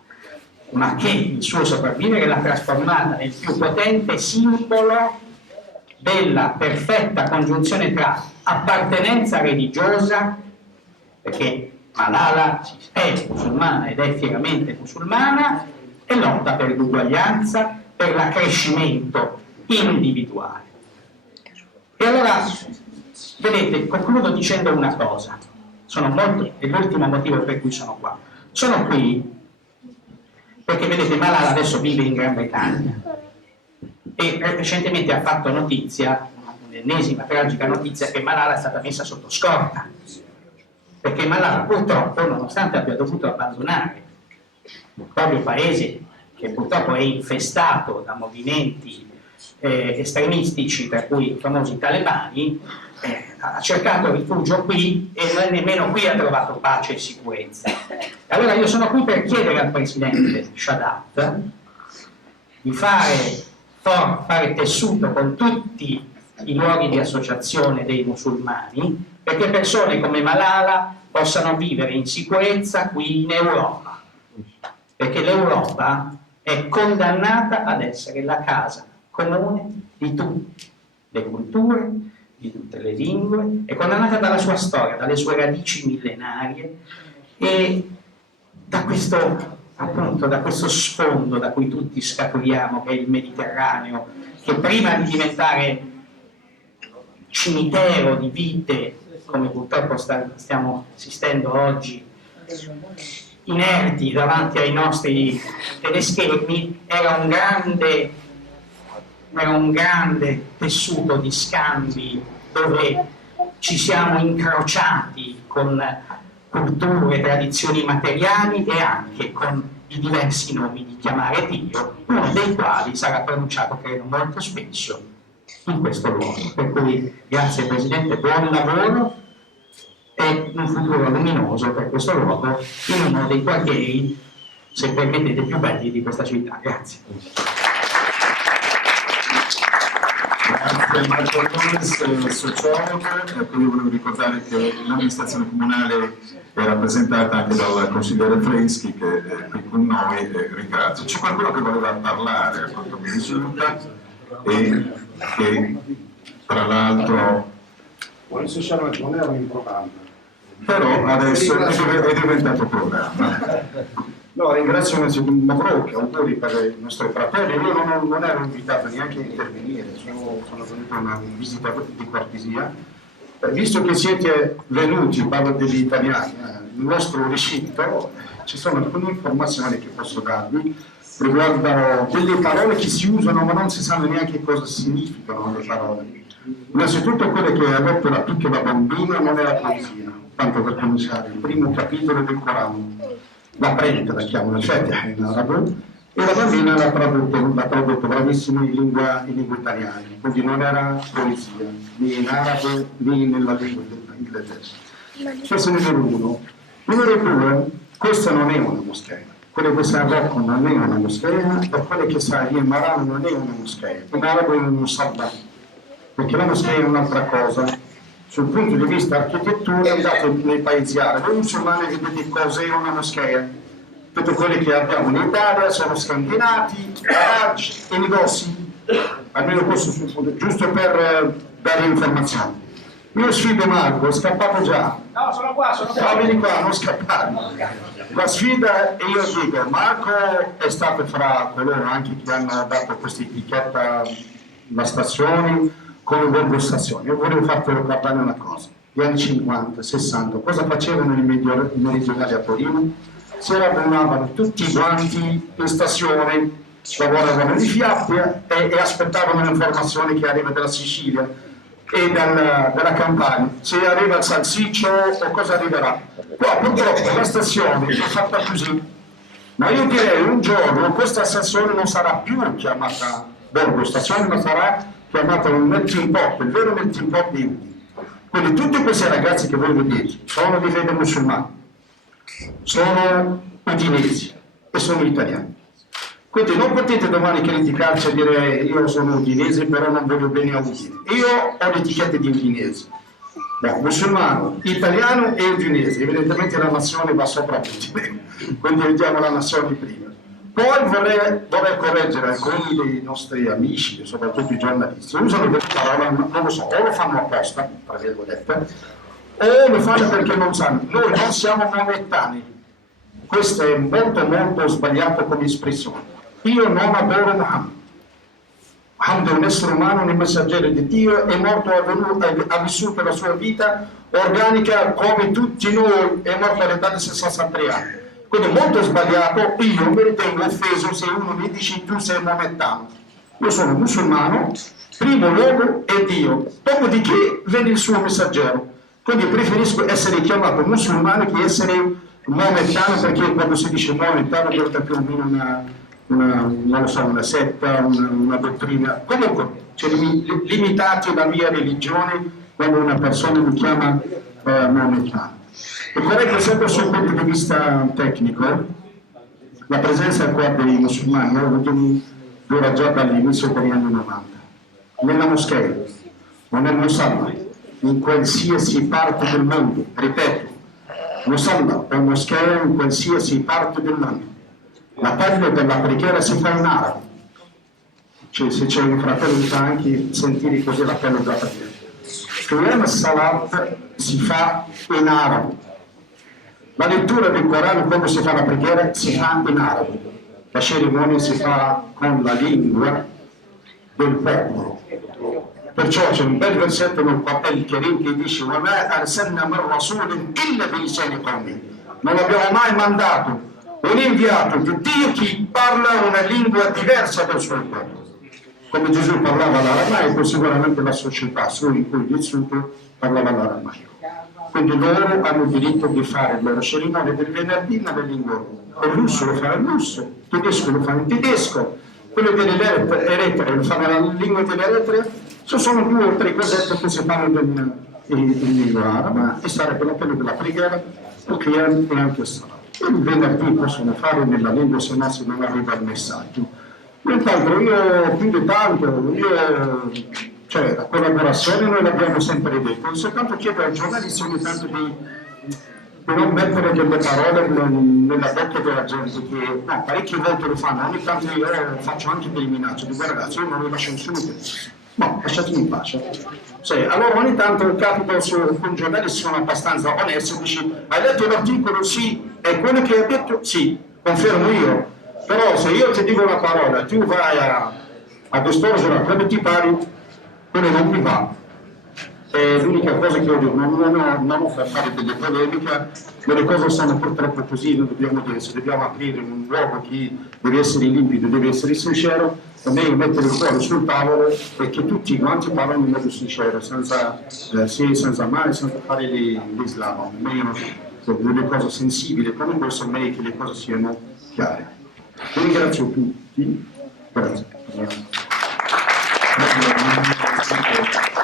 ma che il suo sopravvivere l'ha trasformata nel più potente simbolo della perfetta congiunzione tra appartenenza religiosa, perché Malala è musulmana ed è fieramente musulmana, e lotta per l'uguaglianza, per l'accrescimento individuale. E allora, vedete, concludo dicendo una cosa, è l'ultimo motivo per cui sono qua. Sono qui perché, vedete, Malala adesso vive in Gran Bretagna e recentemente ha fatto notizia, un'ennesima tragica notizia, che Malala è stata messa sotto scorta, perché Malala purtroppo, nonostante abbia dovuto abbandonare il proprio paese, che purtroppo è infestato da movimenti estremistici, per cui i famosi talebani, ha cercato rifugio qui e nemmeno qui ha trovato pace e sicurezza. E allora io sono qui per chiedere al presidente Shadat di fare tessuto con tutti i luoghi di associazione dei musulmani, perché persone come Malala possano vivere in sicurezza qui in Europa, perché l'Europa è condannata ad essere la casa comune di tutte le culture, di tutte le lingue, è condannata dalla sua storia, dalle sue radici millenarie e da questo sfondo da cui tutti scaturiamo, che è il Mediterraneo, che prima di diventare cimitero di vite, come purtroppo stiamo assistendo oggi, inerti davanti ai nostri teleschermi, era un grande tessuto di scambi dove ci siamo incrociati con culture, tradizioni materiali e anche con i diversi nomi di chiamare Dio, uno dei quali sarà pronunciato, credo, molto spesso in questo luogo. Per cui grazie Presidente, buon lavoro e un futuro luminoso per questo luogo in uno dei quartieri, se permettete, più belli di questa città. Grazie. Grazie Marco Lorenz, sociologo. Io volevo ricordare che l'amministrazione comunale è rappresentata anche dal consigliere Freschi, che è qui con noi, e ringrazio. C'è qualcuno che voleva parlare, a quanto mi risulta, e che tra l'altro non era un programma, però adesso è diventato programma. No, ringrazio innanzitutto Brocchi, autori per i nostri fratelli. Io non ero invitato neanche a intervenire, sono venuto a una visita di cortesia. Visto che siete venuti, parlo degli italiani, il nostro recinto, ci sono alcune informazioni che posso darvi riguardo delle parole che si usano ma non si sanno neanche cosa significano le parole. Innanzitutto quelle che ha detto la piccola bambina non è la poesia. tanto per cominciare, il primo capitolo del Corano, la predica la chiamano il Fatiha in arabo, e la bambina l'ha tradotto bravissimo in lingua italiana, quindi non era poesia, né in arabo né nella lingua inglese. Questo è numero uno. Numero due, questa non è una moschea. Quella che sta a Rocco non è una moschea, e quella che sta lì in Marano non è una moschea. In arabo è un musabba, perché la moschea è un'altra cosa. Sul punto di vista architettura, andate nei paesi arabi, voi musulmani vedete cos'è una moschea. Tutte quelle che abbiamo in Italia sono scandinati, garaggi e negozi, almeno questo sul punto, giusto per dare informazioni. Io sfido Marco, è scappato già. No, sono qua. Vieni qua, non scappare. La sfida, e io dico, Marco è stato fra coloro anche che hanno dato questa etichetta alla stazione come Borgo Stazione. Io volevo farti ricordare una cosa. Gli anni 50, 60, cosa facevano i meridionali a Torino? Si radunavano tutti quanti in stazione, lavoravano di fiappe e aspettavano l'informazione che arriva dalla Sicilia e dalla Campania. Se arriva il salsiccio o cosa arriverà. Qua purtroppo la stazione è fatta così, ma io direi un giorno questa stazione non sarà più chiamata Borgo Stazione, ma sarà chiamata un melting pot, il vero melting pot di Udine. Quindi tutti questi ragazzi che voi vedete sono di fede musulmana, sono udinesi e sono italiani. Quindi non potete domani criticarci e dire io sono udinese però non voglio bene a Udine. Io ho le etichette di udinese, musulmano, italiano e udinese. Evidentemente la nazione va sopra Udine, quindi vediamo la nazione prima. Poi vorrei correggere alcuni dei nostri amici, soprattutto i giornalisti, usano delle parole, non lo so, o lo fanno apposta, tra virgolette, o lo fanno perché non sanno. Noi non siamo maomettani. Questo è molto molto sbagliato come espressione. Io non adoro Muhammad. Muhammad è un essere umano, un messaggero di Dio, è morto, ha vissuto la sua vita organica come tutti noi, è morto all'età di 63 anni. Quindi è molto sbagliato, io mi ritengo offeso se uno mi dice tu sei maomettano. Io sono musulmano, primo luogo è Dio, dopodiché viene il suo messaggero. Quindi preferisco essere chiamato musulmano che essere maomettano, perché quando si dice maomettano porta più o meno non lo so, una setta, una dottrina. Comunque, limitati la mia religione quando una persona mi chiama maomettano. E corretto sempre sul punto di vista tecnico, la presenza qua dei musulmani dura già dall'inizio degli anni 90. Nella moschea, o nel musalla, in qualsiasi parte del mondo, ripeto, musalla o moschea in qualsiasi parte del mondo. L'appello della preghiera si fa in arabo, cioè se c'è un fratello mi fa anche sentire così l'appello della preghiera. Qiyam Salat si fa in arabo, la lettura del Corano quando si fa la preghiera si fa in arabo, la cerimonia si fa con la lingua del popolo. Perciò c'è un bel versetto nel Papel Kerim che dice وَمَا أَرْسَلْنَا مِن رَّسُولٍ إِلَّا بِلِسَانِ قَوْمِهِ. Non abbiamo mai mandato un inviato di Dio che parla una lingua diversa dal suo popolo. Come Gesù parlava l'aramaico, sicuramente la società in cui è vissuto parlava l'aramaico. Quindi loro hanno il diritto di fare le loro cerimonie del venerdì nelle lingue loro. Il russo lo fa in russo, il tedesco lo fa in tedesco, quello delle lettere lo fa nella lingua delle lettere. Ci sono 2 o 3 cosette che si fanno in lingua araba e sarebbe l'appello della preghiera, il Qiyam e anche il Salat. Il venerdì possono fare nella lingua se no se non arriva il messaggio. Intanto io più di tanto, cioè la collaborazione noi l'abbiamo sempre detto, soltanto chiedo ai giornalisti ogni tanto di non mettere delle parole nella bocca della gente che parecchie volte lo fanno, ogni tanto io faccio anche delle minacce, dico ragazzi io non lo lascio nessuno per no, lasciatemi in pace. Sì, allora ogni tanto capito con giornalisti sono abbastanza onesti, dici hai letto l'articolo? Sì, è quello che hai detto? Sì, confermo io, però se io ti dico una parola tu vai a distorcere come ti pari, quello non mi va. L'unica cosa che io dico, non per fare delle polemiche, ma le cose sono purtroppo così, noi dobbiamo dire, se dobbiamo aprire un luogo che deve essere limpido, deve essere sincero, è meglio mettere il cuore sul tavolo e che tutti quanti parlano in modo sincero, senza male, senza fare l'Islam. Meglio delle cose sensibili come questo, è meglio che le cose siano chiare. Vi ringrazio tutti. Grazie.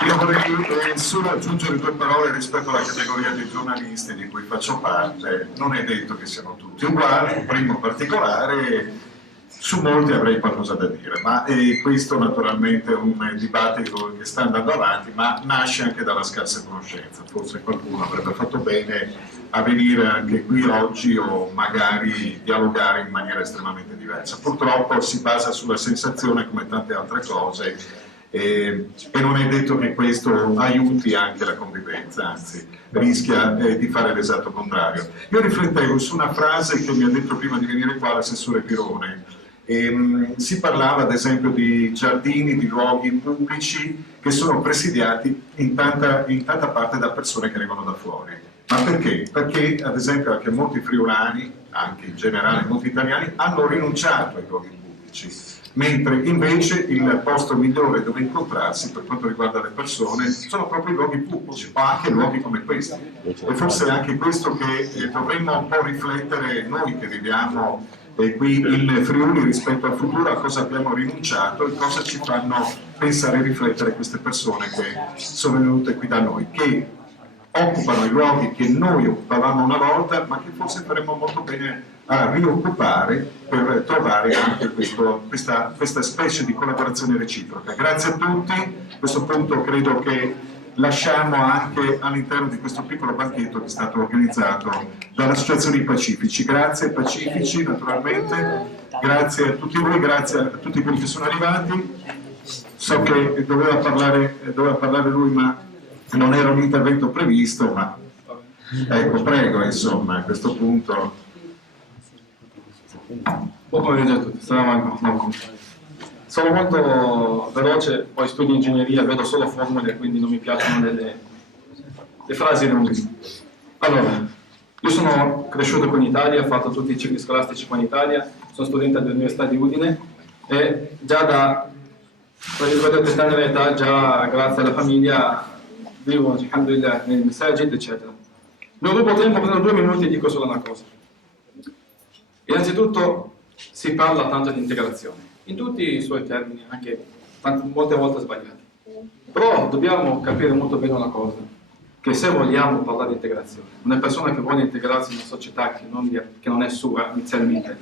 Io vorrei solo aggiungere 2 parole rispetto alla categoria dei giornalisti di cui faccio parte. Non è detto che siano tutti uguali, un primo particolare, su molti avrei qualcosa da dire, ma questo naturalmente è un dibattito che sta andando avanti, ma nasce anche dalla scarsa conoscenza. Forse qualcuno avrebbe fatto bene a venire anche qui oggi o magari dialogare in maniera estremamente diversa. Purtroppo si basa sulla sensazione come tante altre cose e non è detto che questo aiuti anche la convivenza, anzi rischia di fare l'esatto contrario. Io riflettevo su una frase che mi ha detto prima di venire qua l'assessore Pirone. Si parlava ad esempio di giardini, di luoghi pubblici che sono presidiati in tanta parte da persone che arrivano da fuori. Ma perché? Perché ad esempio anche molti friulani, anche in generale molti italiani, hanno rinunciato ai luoghi pubblici, mentre invece il posto migliore dove incontrarsi per quanto riguarda le persone sono proprio i luoghi pubblici, ma anche luoghi come questi. E forse è anche questo che dovremmo un po' riflettere noi che viviamo qui in Friuli rispetto al futuro, a cosa abbiamo rinunciato e cosa ci fanno pensare e riflettere queste persone che sono venute qui da noi, che occupano i luoghi che noi occupavamo una volta, ma che forse faremmo molto bene a rioccupare per trovare anche questa specie di collaborazione reciproca. Grazie a tutti, a questo punto credo che lasciamo anche all'interno di questo piccolo banchetto che è stato organizzato dall'Associazione Pacifici. Grazie Pacifici naturalmente, grazie a tutti voi, grazie a tutti quelli che sono arrivati. So che doveva parlare lui, ma non era un intervento previsto, ma ecco, prego, insomma, a questo punto. Buon pomeriggio a tutti, sono molto veloce, poi studio ingegneria, vedo solo formule, quindi non mi piacciono le frasi lunghe. Allora, io sono cresciuto qui in Italia, ho fatto tutti i cicli scolastici qua in Italia, sono studente dell'Università di Udine e già da 30 anni di età, già grazie alla famiglia, vivo alhamdulillah nel Masajid, eccetera. Non rubo tempo, prendo 2 minuti e dico solo una cosa. Innanzitutto si parla tanto di integrazione, in tutti i suoi termini, anche molte volte sbagliati. Però dobbiamo capire molto bene una cosa, che se vogliamo parlare di integrazione, una persona che vuole integrarsi in una società che non è sua inizialmente,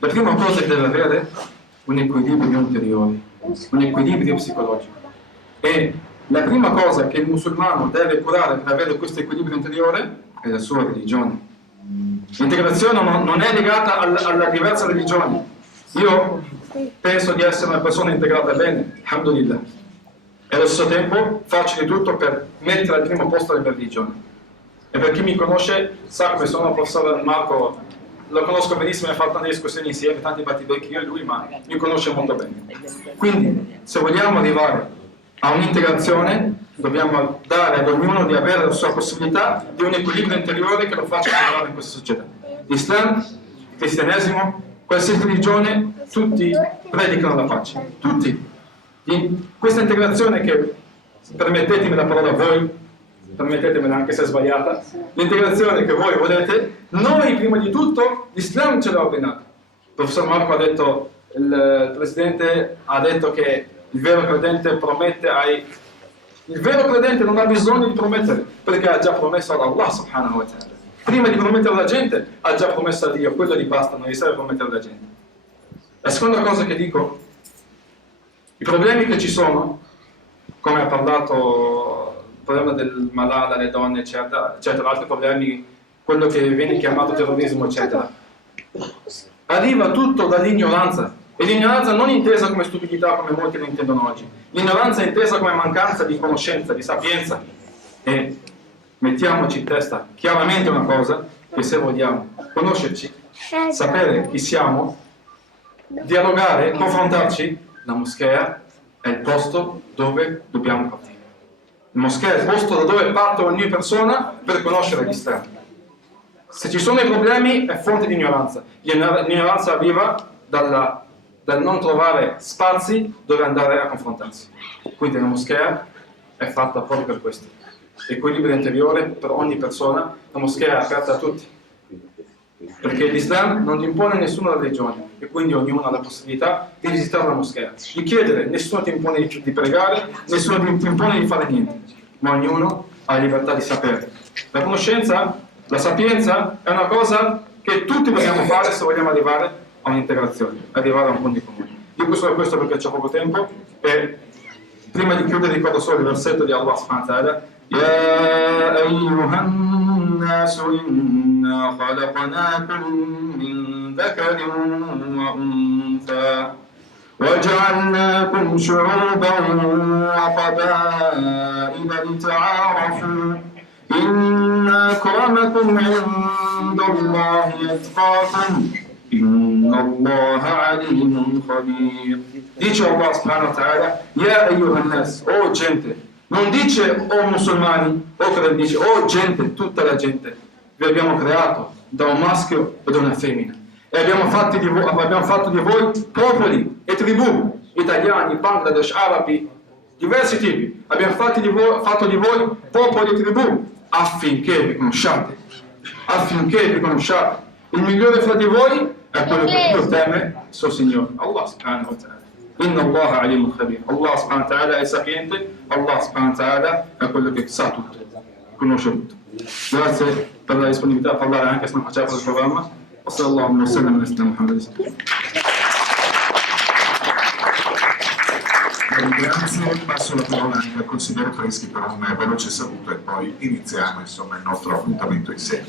la prima cosa che deve avere è un equilibrio interiore, un equilibrio psicologico. E la prima cosa che il musulmano deve curare per avere questo equilibrio interiore è la sua religione. L'integrazione non è legata alla diversa religione. Io penso di essere una persona integrata bene, alhamdulillah, e allo stesso tempo faccio di tutto per mettere al primo posto la mia religione. E per chi mi conosce sa come sono il professor Marco, lo conosco benissimo, abbiamo fatto tante discussioni insieme, tanti battibecchi io e lui, ma mi conosce molto bene. Quindi se vogliamo arrivare a un'integrazione dobbiamo dare ad ognuno di avere la sua possibilità di un equilibrio interiore che lo faccia lavorare in questa società. L'Islam, il cristianesimo, qualsiasi religione, tutti predicano la pace, tutti. Questa integrazione che, permettetemi la parola voi, permettetemela anche se è sbagliata, l'integrazione che voi volete, noi prima di tutto l'Islam ce l'ha ordinato. Il professor Marco ha detto, il presidente ha detto che il vero credente promette il vero credente non ha bisogno di promettere, perché ha già promesso ad Allah subhanahu wa ta'ala. Prima di promettere alla gente, ha già promesso a Dio, quello di basta, non gli serve promettere alla gente. La seconda cosa che dico, i problemi che ci sono, come ha parlato, il problema del malala, le donne, eccetera, altri problemi, quello che viene chiamato terrorismo, eccetera, arriva tutto dall'ignoranza. E l'ignoranza non intesa come stupidità come molti la intendono oggi. L'ignoranza è intesa come mancanza di conoscenza, di sapienza. E mettiamoci in testa chiaramente una cosa, che se vogliamo conoscerci, sapere chi siamo, dialogare, confrontarci, la moschea è il posto dove dobbiamo partire. moschea è il posto da dove parte ogni persona per conoscere l'Islam. Se ci sono i problemi è fonte di ignoranza. L'ignoranza arriva dal non trovare spazi dove andare a confrontarsi. Quindi la moschea è fatta proprio per questo. Equilibrio interiore per ogni persona, la moschea è aperta a tutti. Perché l'Islam non impone nessuna religione e quindi ognuno ha la possibilità di visitare la moschea, di chiedere, nessuno ti impone di pregare, nessuno ti impone di fare niente, ma ognuno ha la libertà di sapere. La conoscenza, la sapienza è una cosa che tutti dobbiamo fare se vogliamo arrivare a un'integrazione, arrivare a un punto di comune. Dico solo questo perché c'è poco tempo e prima di chiudere ricordo solo il versetto di Allah subhanahu wa ta'ala: يا أيها الناس إنا خلقناكم من ذكر وأنثى وجعلناكم شعوبا وقبائل لتعارفوا إن أكرمكم عند الله أتقاكم إن الله عليم خبير. Dice Allah subhanahu wa ta'ala: يا أيها الناس, oh gente. Non dice o musulmani o credenti, dice o gente, tutta la gente. Vi abbiamo creato da un maschio e da una femmina e abbiamo fatto di voi popoli e tribù, italiani, Bangladesh, arabi, diversi tipi. Abbiamo fatto di voi popoli e tribù affinché vi conosciate. Il migliore fra di voi è quello che più teme il suo Signore, Allah subhanahu wa ta'ala. Inna Allah alimul khabir. Allah subhanahu wa ta'ala è sapiente, Allah subhanahu wa ta'ala è quello che sa tutto, conosce tutto. Grazie per la disponibilità a parlare anche se non facciamo il programma. Wa sallallahu alaihi wa sallam ala sayyidina Muhammad. Grazie, passo la parola anche al consigliere Freschi per un veloce saluto e poi iniziamo insomma il nostro appuntamento insieme.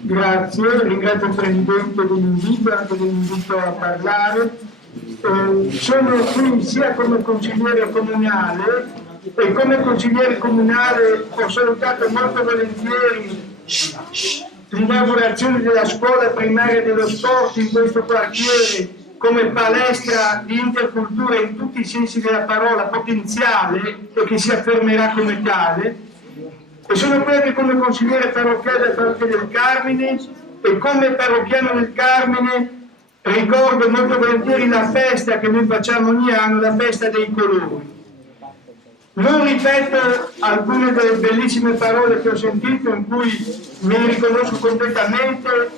Grazie, ringrazio il Presidente dell'invito, anche dell'invito a parlare. Sono qui sia come consigliere comunale e come consigliere comunale ho salutato molto volentieri l'inaugurazione della scuola primaria dello sport in questo quartiere come palestra di intercultura in tutti i sensi della parola, potenziale e che si affermerà come tale. E sono qui anche come consigliere parrocchiale della parrocchia del Carmine e come parrocchiano del Carmine ricordo molto volentieri la festa che noi facciamo ogni anno, la festa dei colori. Non ripeto alcune delle bellissime parole che ho sentito in cui mi riconosco completamente,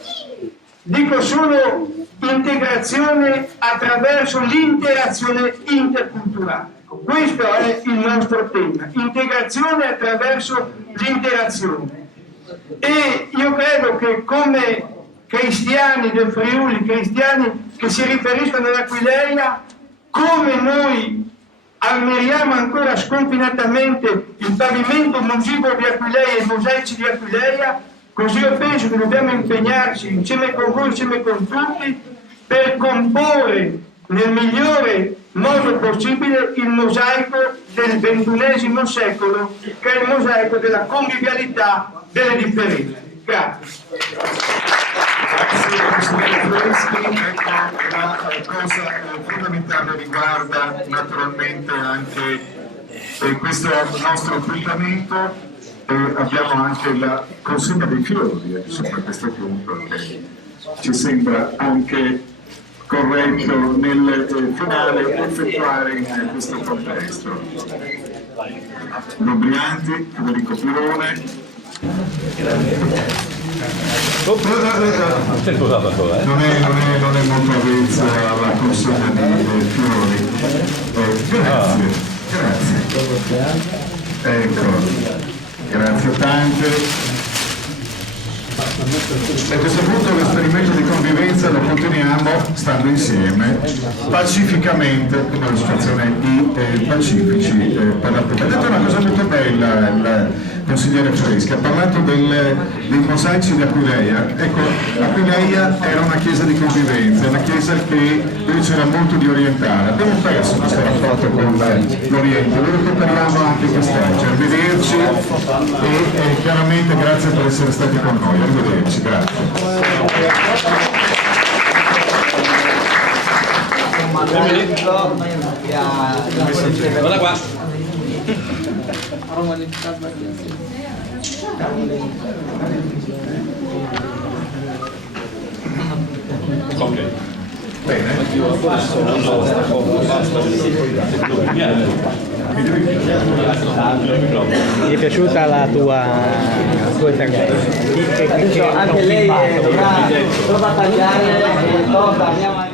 dico solo integrazione attraverso l'interazione interculturale. Questo è il nostro tema, integrazione attraverso l'interazione. E io credo che come cristiani del Friuli, cristiani che si riferiscono all'Aquileia, come noi ammiriamo ancora sconfinatamente il pavimento musivo di Aquileia e i mosaici di Aquileia, così io penso che dobbiamo impegnarci insieme con voi, insieme con tutti, per comporre nel migliore modo possibile il mosaico del XXI secolo, che è il mosaico della convivialità delle differenze. Grazie. La cosa fondamentale riguarda naturalmente anche questo nostro appuntamento. Abbiamo anche la consegna dei fiori su questo punto che ci sembra anche corretto nel finale effettuare in questo contesto. Dobrianti, Federico Pirone. Non è molto avvezza alla consegna dei fiori. Grazie. Ecco, grazie tante. A questo punto l'esperimento di convivenza lo continuiamo stando insieme pacificamente in una situazione di pacifici per l'appunto. Ha detto una cosa molto bella il consigliere Freschi, ha parlato dei mosaici di Aquileia. Ecco, Aquileia era una chiesa di convivenza, una chiesa dove c'era molto di orientale. Abbiamo perso questo rapporto con l'Oriente, lo recuperiamo anche quest'oggi. Arrivederci e chiaramente grazie per essere stati con noi. Arrivederci, grazie. Guarda qua. Ok. Bene. Mi è piaciuta la tua intervento? Anche lei prova a tagliare,